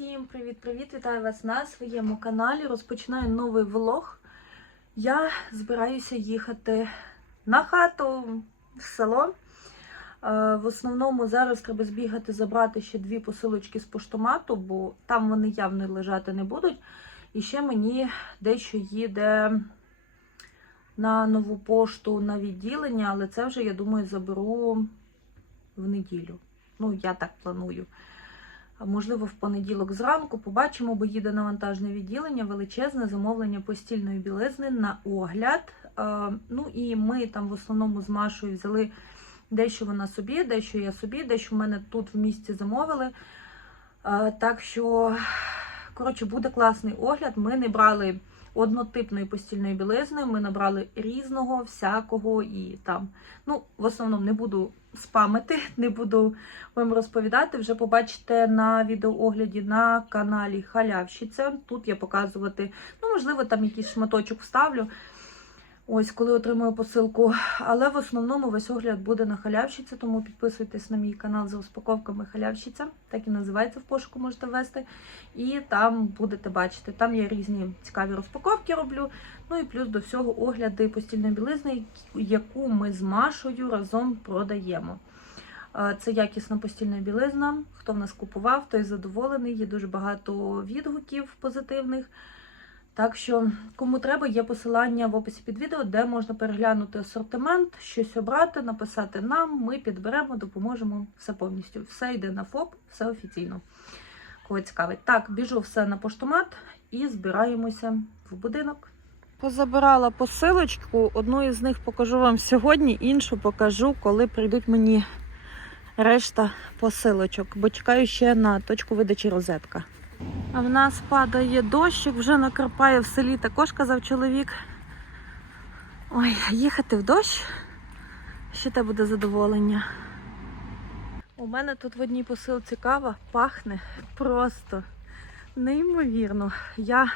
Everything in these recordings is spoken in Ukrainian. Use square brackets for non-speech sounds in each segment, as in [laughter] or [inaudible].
Всім привіт-привіт! Вітаю вас на своєму каналі. Розпочинаю новий влог. Я збираюся їхати на хату в село. Е, В основному зараз треба збігати, забрати ще дві посилочки з поштомату, бо там вони явно лежати не будуть. І ще мені дещо їде на нову пошту на відділення, але це вже, я думаю, заберу в неділю. Ну, я так планую. Можливо, в понеділок зранку побачимо, бо їде навантажне відділення, величезне замовлення постільної білизни на огляд. Ну і ми там в основному з Машою взяли дещо вона собі, дещо я собі, дещо в мене тут в місті замовили. Так що, коротше, буде класний огляд. Ми не брали однотипної постільної білизни, ми набрали різного, всякого і там. Ну, в основному не буду спамити, [laughs] не буду вам розповідати. Вже побачите на відеоогляді на каналі Халявщиця. Тут я показувати, ну, можливо, там якийсь шматочок вставлю. Ось, коли отримую посилку. Але в основному весь огляд буде на халявщиці, тому підписуйтесь на мій канал за розпаковками халявщиця. Так і називається в пошуку, можете ввести. І там будете бачити. Там я різні цікаві розпаковки роблю. Ну і плюс до всього огляди постільної білизни, яку ми з Машою разом продаємо. Е, Це якісна постільна білизна. Хто в нас купував, той задоволений. Є дуже багато відгуків позитивних. Так що, кому треба, є посилання в описі під відео, де можна переглянути асортимент, щось обрати, написати нам. Ми підберемо, допоможемо все повністю. Все йде на ФОП, все офіційно. Кого цікавить. Так, біжу все на поштомат і збираємося в будинок. Позабирала посилочку. Одну із них покажу вам сьогодні, іншу покажу, коли прийдуть мені решта посилочок, бо чекаю ще на точку видачі розетка. А в нас падає дощик, вже накрапає в селі, також казав чоловік. Ой, їхати в дощ, ще те буде задоволення. У мене тут в одній посилці кава пахне просто неймовірно. Я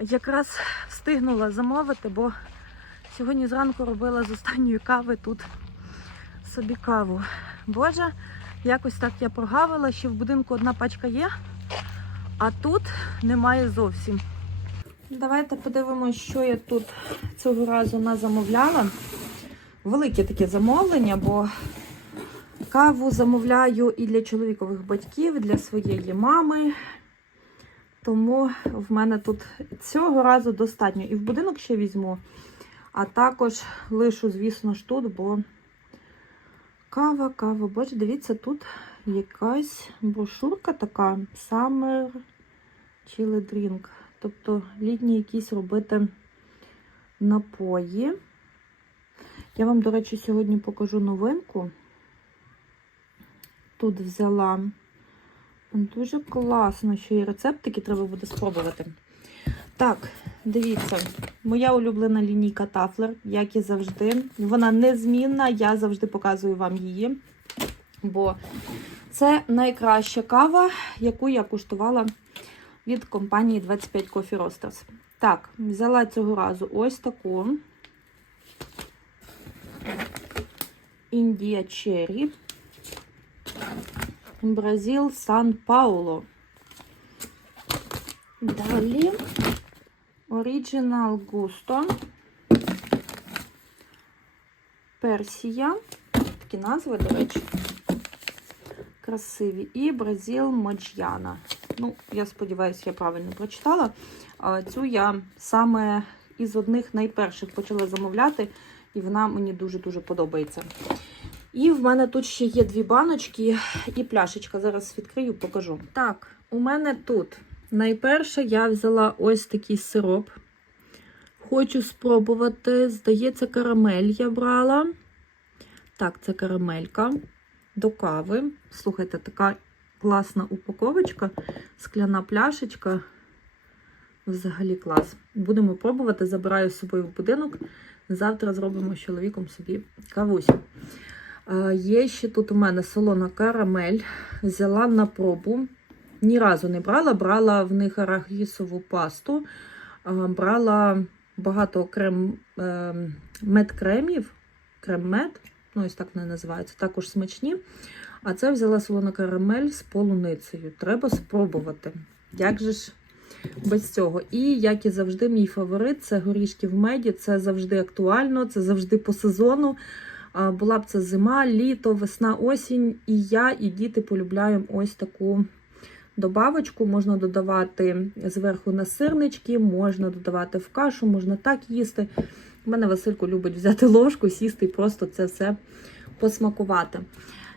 якраз встигнула замовити, бо сьогодні зранку робила з останньої кави тут собі каву. Боже, якось так я прогавила, ще в будинку одна пачка є, а тут немає зовсім. Давайте подивимося, що я тут цього разу назамовляла. Велике таке замовлення, бо каву замовляю і для чоловікових батьків, і для своєї мами. Тому в мене тут цього разу достатньо. І в будинок ще візьму, а також лишу, звісно ж, тут, бо кава, кава. Боже, дивіться, тут якась брошурка така Summer Chili Drink. Тобто літні якісь робити напої. Я вам, до речі, сьогодні покажу новинку. Тут взяла дуже класно, що є рецептики, треба буде спробувати. Так, дивіться, моя улюблена лінійка Тафлер, як і завжди. Вона незмінна, я завжди показую вам її. Бо це найкраща кава, яку я куштувала від компанії 25 Coffee Roasters. Так, взяла цього разу ось таку Індія Черрі. Бразил Сан Пауло. Далі Original Gusto. Персія. Такі назви, до речі, красиві. І Бразил Моджяна. Ну, я сподіваюся, я правильно прочитала. Цю я саме із одних найперших почала замовляти, і вона мені дуже-дуже подобається. І в мене тут ще є дві баночки і пляшечка. Зараз відкрию, покажу. Так, у мене тут найперше я взяла ось такий сироп. Хочу спробувати. Здається, карамель я брала. Так, це карамелька до кави. Слухайте, така класна упаковочка, скляна пляшечка. Взагалі клас. Будемо пробувати. Забираю з собою в будинок. Завтра зробимо з чоловіком собі кавусю. Е, Є ще тут у мене солона карамель. Взяла на пробу. Ні разу не брала, брала в них арахісову пасту, е, брала багато крем, е, медкремів, крем-мед, ну ось так вони називаються, також смачні. А це взяла солону карамель з полуницею. Треба спробувати. Як же ж без цього? І, як і завжди, мій фаворит це горішки в меді. Це завжди актуально, це завжди по сезону. Була б це зима, літо, весна, осінь. І я, і діти полюбляємо ось таку добавочку. Можна додавати зверху на сирнички, можна додавати в кашу, можна так їсти. У мене Василько любить взяти ложку, сісти і просто це все посмакувати.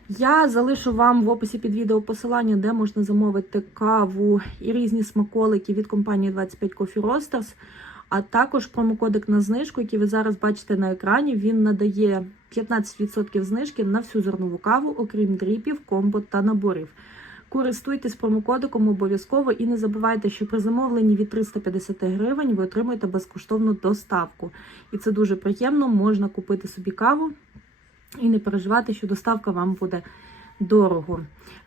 Я залишу вам в описі під відео посилання, де можна замовити каву і різні смаколики від компанії 25 Coffee Roasters, а також промокодик на знижку, який ви зараз бачите на екрані. Він надає 15% знижки на всю зернову каву, окрім дріпів, комбо та наборів. Користуйтесь промокодиком обов'язково і не забувайте, що при замовленні від 350 гривень ви отримуєте безкоштовну доставку. І це дуже приємно. Можна купити собі каву і не переживати, що доставка вам буде дорого.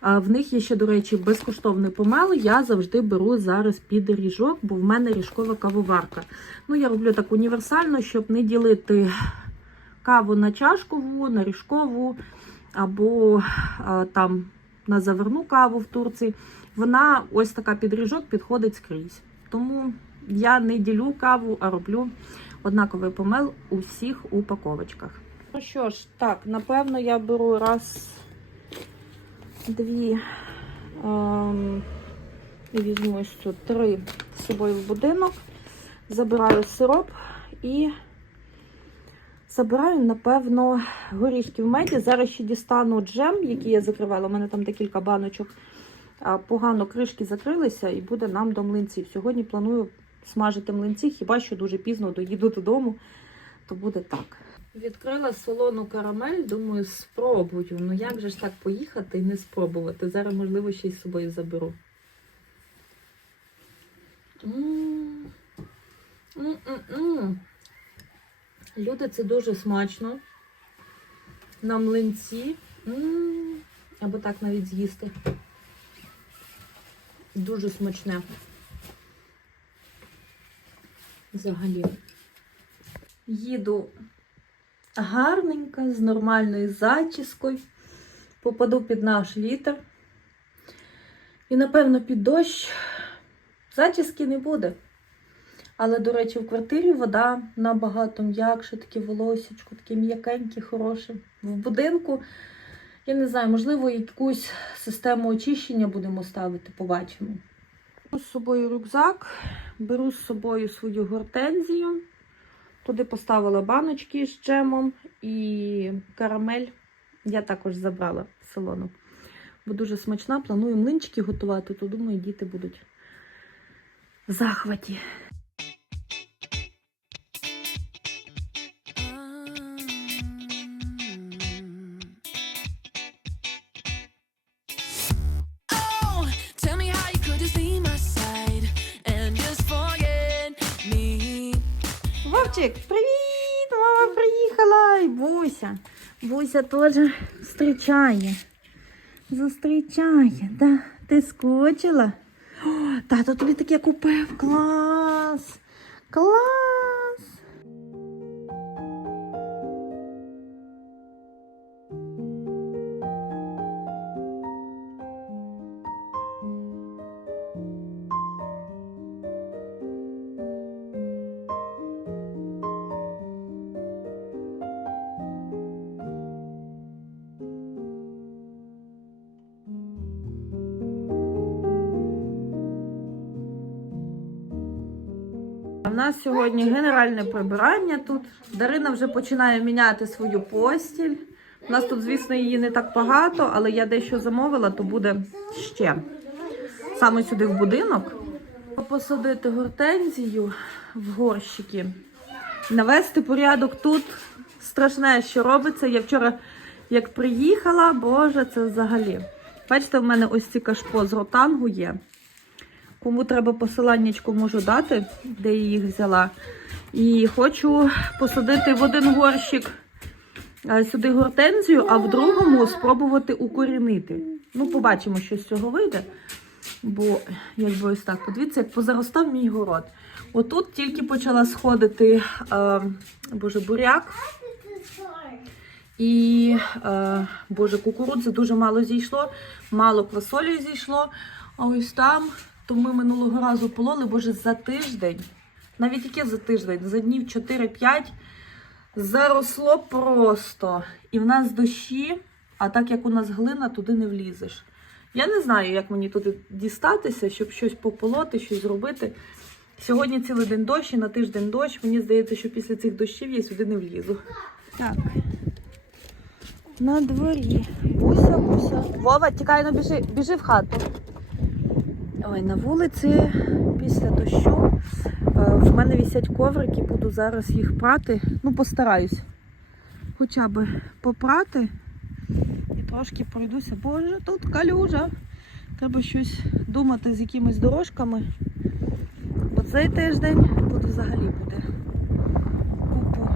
В них є ще, до речі, безкоштовний помел. Я завжди беру зараз під ріжок, бо в мене ріжкова кавоварка. Ну, я роблю так універсально, щоб не ділити каву на чашкову, на ріжкову або там на заверну каву в Турції. Вона ось така під ріжок підходить скрізь. Тому я не ділю каву, а роблю однаковий помел у всіх упаковочках. Ну що ж, так, напевно, я беру раз, дві ем, візьму ось три з собою в будинок. Забираю сироп і забираю, напевно, горішки в меді. Зараз ще дістану джем, який я закривала. У мене там декілька баночок. Погано кришки закрилися і буде нам до млинців. Сьогодні планую смажити млинці, хіба що дуже пізно доїду додому, то буде так. Відкрила солону карамель, думаю, спробую. Ну як же ж так поїхати і не спробувати? Зараз, можливо, ще й з собою заберу. М. М-м-м. Люди, це дуже смачно. На млинці. Або так навіть з'їсти. Дуже смачне. Взагалі. Їду гарненька, з нормальною зачіскою. Попаду під наш вітер. І, напевно, під дощ зачіски не буде. Але, до речі, в квартирі вода набагато м'якше, таке волосечко, таке м'якеньке, хороше. В будинку, я не знаю, можливо, якусь систему очищення будемо ставити, побачимо. Беру з собою рюкзак, беру з собою свою гортензію. Туди поставила баночки з джемом і карамель. Я також забрала з салону. Бо дуже смачна. Планую млинчики готувати, то думаю, діти будуть в захваті. Вовчик, привіт! Мама приїхала! І Буся. Буся теж зустрічає. Зустрічає, да? Ти скучила? О, тато тобі таке купив. Клас! Клас! У нас сьогодні генеральне прибирання тут. Дарина вже починає міняти свою постіль. У нас тут, звісно, її не так багато, але я дещо замовила, то буде ще. Саме сюди в будинок. Посадити гортензію в горщики. Навести порядок тут страшне, що робиться. Я вчора, як приїхала, боже, це взагалі. Бачите, в мене ось ці кашпо з ротангу є. Кому треба посиланнячко можу дати, де я їх взяла. І хочу посадити в один горщик е, сюди гортензію, а в другому спробувати укорінити. Ну, побачимо, що з цього вийде. Бо, якби ось так, подивіться, як позаростав мій город. Отут тільки почала сходити е, боже, буряк. І, е, боже, кукурудзи дуже мало зійшло, мало квасолі зійшло. А ось там, то ми минулого разу пололи, боже, за тиждень, навіть яке за тиждень, за днів 4-5 заросло просто. І в нас дощі, а так як у нас глина, туди не влізеш. Я не знаю, як мені туди дістатися, щоб щось пополоти, щось зробити. Сьогодні цілий день дощ і на тиждень дощ. Мені здається, що після цих дощів я сюди не влізу. Так. На дворі. Буся, буся. Вова, тікай, ну біжи, біжи в хату. Ой, на вулиці після дощу. е, В мене висять коврики, буду зараз їх прати. Ну, постараюсь. Хоча б попрати. І трошки пройдуся. Боже, тут калюжа. Треба щось думати з якимись дорожками. Бо цей тиждень тут взагалі буде купу,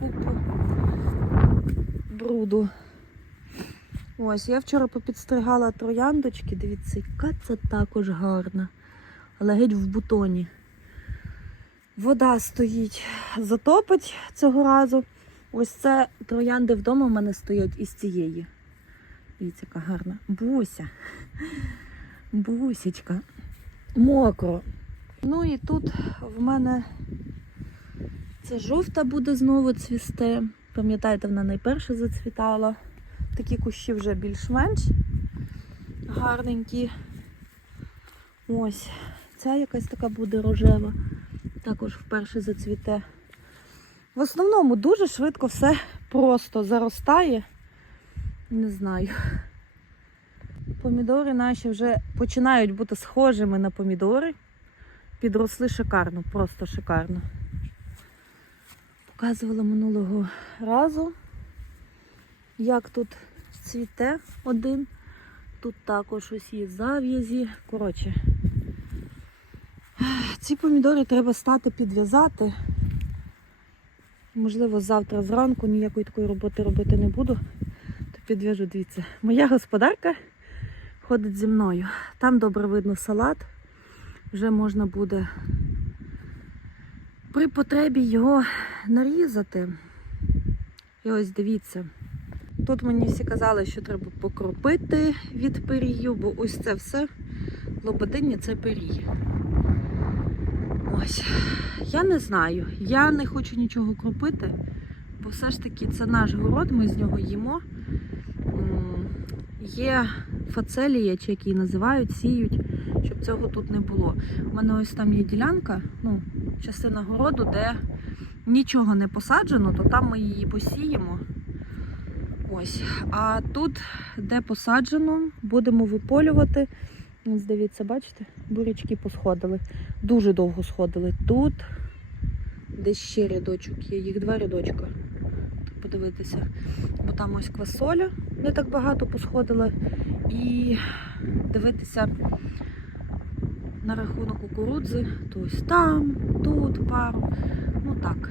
купу бруду. Ось, я вчора попідстригала трояндочки. Дивіться, яка це також гарна. Але геть в бутоні. Вода стоїть, затопить цього разу. Ось це троянди вдома в мене стоять із цієї. Дивіться, яка гарна. Буся. Бусечка. Мокро. Ну і тут в мене це жовта буде знову цвісти. Пам'ятаєте, вона найперше зацвітала. Такі кущі вже більш-менш гарненькі. Ось, ця якась така буде рожева. Також вперше зацвіте. В основному дуже швидко все просто заростає. Не знаю. Помідори наші вже починають бути схожими на помідори. Підросли шикарно, просто шикарно. Показувала минулого разу, як тут цвіте один. Тут також ось є зав'язі. Коротше, ці помідори треба стати підв'язати. Можливо, завтра зранку ніякої такої роботи робити не буду. То підв'яжу, дивіться. Моя господарка ходить зі мною. Там добре видно салат. Вже можна буде при потребі його нарізати. І ось дивіться. Тут мені всі казали, що треба покропити від пирію, бо ось це все лободиння це пирій. Ось. Я не знаю. Я не хочу нічого кропити, бо все ж таки це наш город, ми з нього їмо. Є фацелія, чи як її називають, сіють, щоб цього тут не було. У мене ось там є ділянка, ну, частина городу, де нічого не посаджено, то там ми її посіємо. Ось. А тут, де посаджено, будемо виполювати. Ось дивіться, бачите, бурячки посходили. Дуже довго сходили. Тут десь ще рядочок є, їх два рядочка. Подивитися. Бо там ось квасоля не так багато посходила. І дивитися на рахунок кукурудзи, то там, тут пару. Ну так.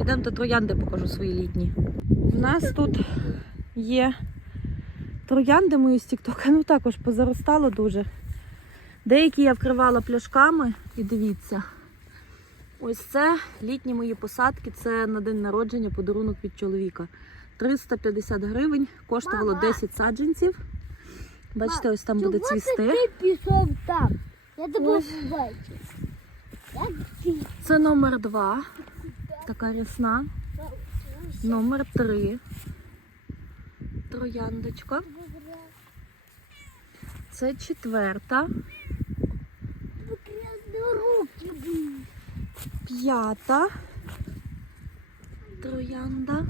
Ідемо до троянди, покажу свої літні. В нас тут є троянди мої з Тіктока, ну також позаростало дуже. Деякі я вкривала пляшками і дивіться. Ось це літні мої посадки, це на день народження подарунок від чоловіка. 350 гривень, коштувало Мама! 10 саджанців. Бачите, ось там буде цвісти. Ти пішов там. Я тебе бачу. Це номер 2, така рясна. Номер 3. Трояндочка. Це четверта. П'ята. Троянда.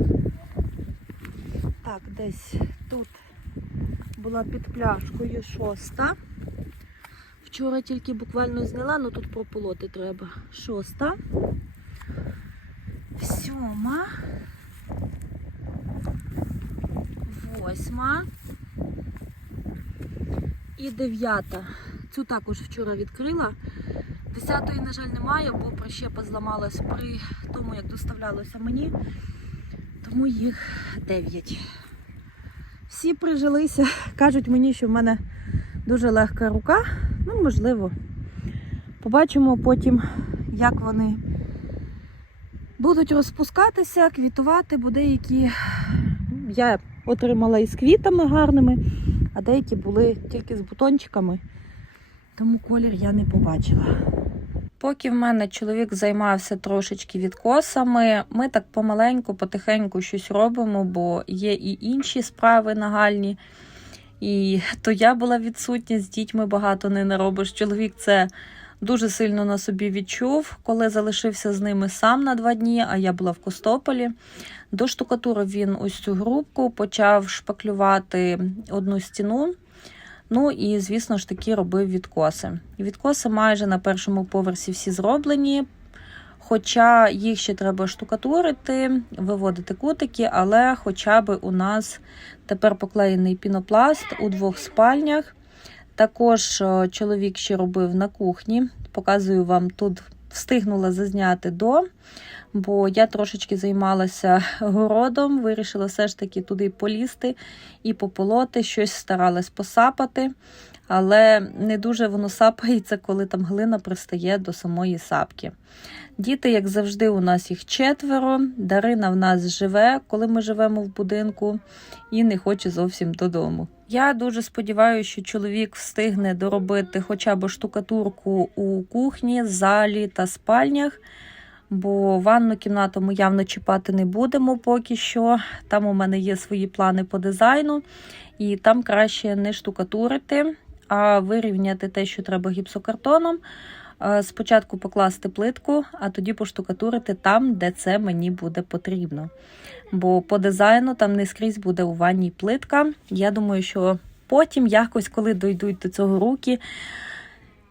Так, десь тут була під пляшкою шоста. Вчора тільки буквально зняла, але тут прополоти треба. Шоста. Сьома. Восьма. І дев'ята. Цю також вчора відкрила. Десятої, на жаль, немає, бо прищепа зламалась при тому, як доставлялося мені. Тому їх дев'ять. Всі прижилися. Кажуть мені, що в мене дуже легка рука. Ну, можливо. Побачимо потім, як вони будуть розпускатися, квітувати, бо деякі Я отримала із квітами гарними, а деякі були тільки з бутончиками, тому колір я не побачила. Поки в мене чоловік займався трошечки відкосами, ми так помаленьку, потихеньку щось робимо, бо є і інші справи нагальні. І то я була відсутня, з дітьми багато не наробиш. Чоловік це дуже сильно на собі відчув, коли залишився з ними сам на два дні, а я була в Костополі. Доштукатурив він ось цю грубку, почав шпаклювати одну стіну. Ну і, звісно ж таки, робив відкоси. Відкоси майже на першому поверсі всі зроблені. Хоча їх ще треба штукатурити, виводити кутики, але хоча б у нас тепер поклеєний пінопласт у двох спальнях. Також е, чоловік ще робив на кухні. Показую вам тут встигнула зазняти до, бо я трошечки займалася [laughs] городом, вирішила все ж таки туди полізти і пополоти, щось старалась посапати. Але не дуже воно сапається, коли там глина пристає до самої сапки. Діти, як завжди, у нас їх четверо. Дарина в нас живе, коли ми живемо в будинку, і не хоче зовсім додому. Я дуже сподіваюся, що чоловік встигне доробити хоча б штукатурку у кухні, залі та спальнях. Бо ванну кімнату ми явно чіпати не будемо поки що. Там у мене є свої плани по дизайну, і там краще не штукатурити, а вирівняти те, що треба гіпсокартоном. Е, Спочатку покласти плитку, а тоді поштукатурити там, де це мені буде потрібно. Бо по дизайну там не скрізь буде у ванній плитка. Я думаю, що потім, якось, коли дойдуть до цього руки,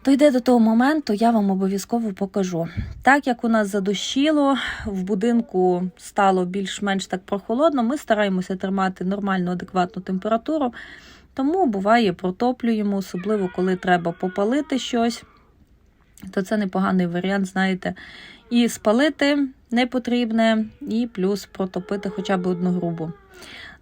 дойде до того моменту, я вам обов'язково покажу. Так як у нас задощило, в будинку стало більш-менш так прохолодно, ми стараємося тримати нормальну, адекватну температуру. Тому буває, протоплюємо, особливо коли треба попалити щось то це непоганий варіант, знаєте, і спалити не потрібне, і плюс протопити хоча б одну грубу.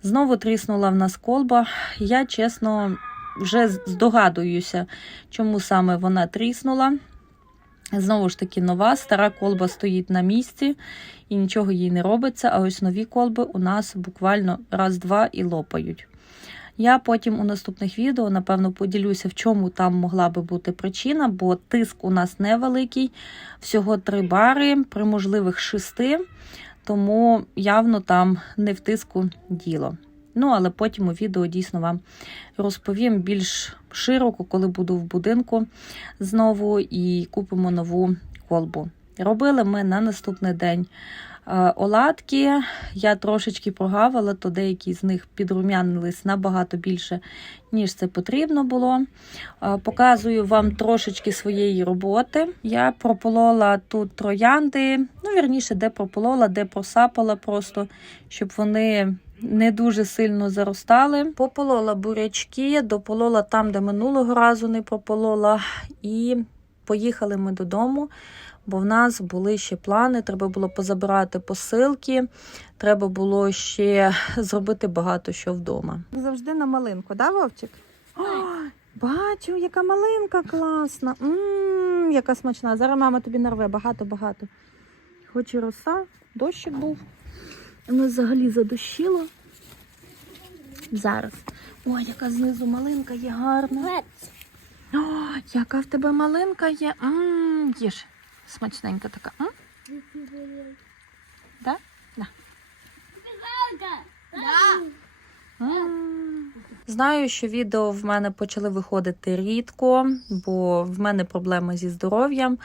Знову тріснула в нас колба. Я, чесно, вже здогадуюся, чому саме вона тріснула. Знову ж таки, нова, стара колба стоїть на місці і нічого їй не робиться. А ось нові колби у нас буквально раз-два і лопають. Я потім у наступних відео, напевно, поділюся, в чому там могла би бути причина, бо тиск у нас невеликий, всього 3 бари при можливих 6, тому явно там не в тиску діло. Ну, але потім у відео дійсно вам розповім більш широко, коли буду в будинку знову і купимо нову колбу. Робили ми на наступний день оладки. Я трошечки прогавила, то деякі з них підрумянились набагато більше, ніж це потрібно було. Е, Показую вам трошечки своєї роботи. Я прополола тут троянди, ну, вірніше, де прополола, де просапала просто, щоб вони. Не дуже сильно заростали. Пополола бурячки, дополола там, де минулого разу не прополола, і поїхали ми додому бо в нас були ще плани. Треба було позабирати посилки, треба було ще зробити багато що вдома. Завжди на малинку, да, Вовчик? О, бачу, яка малинка класна. Ммм, яка смачна. Зараз мама тобі нарве багато-багато. Хоч і роса, дощик був. Нас взагалі задощило. Зараз. Ой, яка знизу малинка є гарна. О, яка в тебе малинка є. Ммм, їж. Смачненька така. М? Да? Да. Знаю, що відео в мене почали виходити рідко, бо в мене проблеми зі здоров'ям,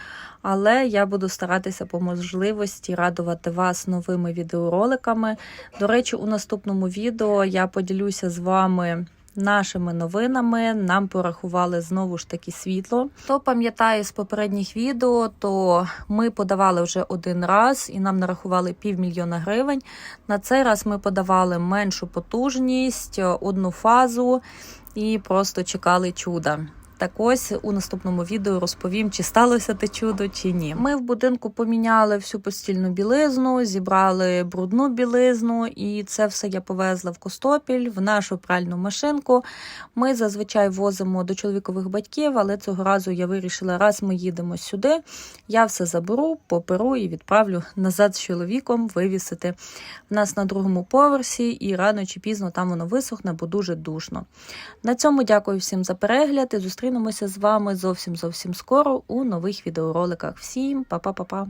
але я буду старатися по можливості радувати вас новими відеороликами. До речі, у наступному відео я поділюся з вами. Нашими новинами нам порахували знову ж таки світло. Хто пам'ятає з попередніх відео, то ми подавали вже один раз і нам нарахували півмільйона гривень. На цей раз ми подавали меншу потужність, одну фазу і просто чекали чуда. Так ось у наступному відео розповім, чи сталося те чудо, чи ні. Ми в будинку поміняли всю постільну білизну, зібрали брудну білизну, і це все я повезла в Костопіль, в нашу пральну машинку. Ми зазвичай возимо до чоловікових батьків, але цього разу я вирішила, раз ми їдемо сюди, я все заберу, поперу і відправлю назад з чоловіком вивісити в нас на другому поверсі, і рано чи пізно там воно висохне, бо дуже душно. На цьому дякую всім за перегляд і зустрінемося з вами зовсім зовсім скоро у нових відеороликах. Всім па-па-па-па!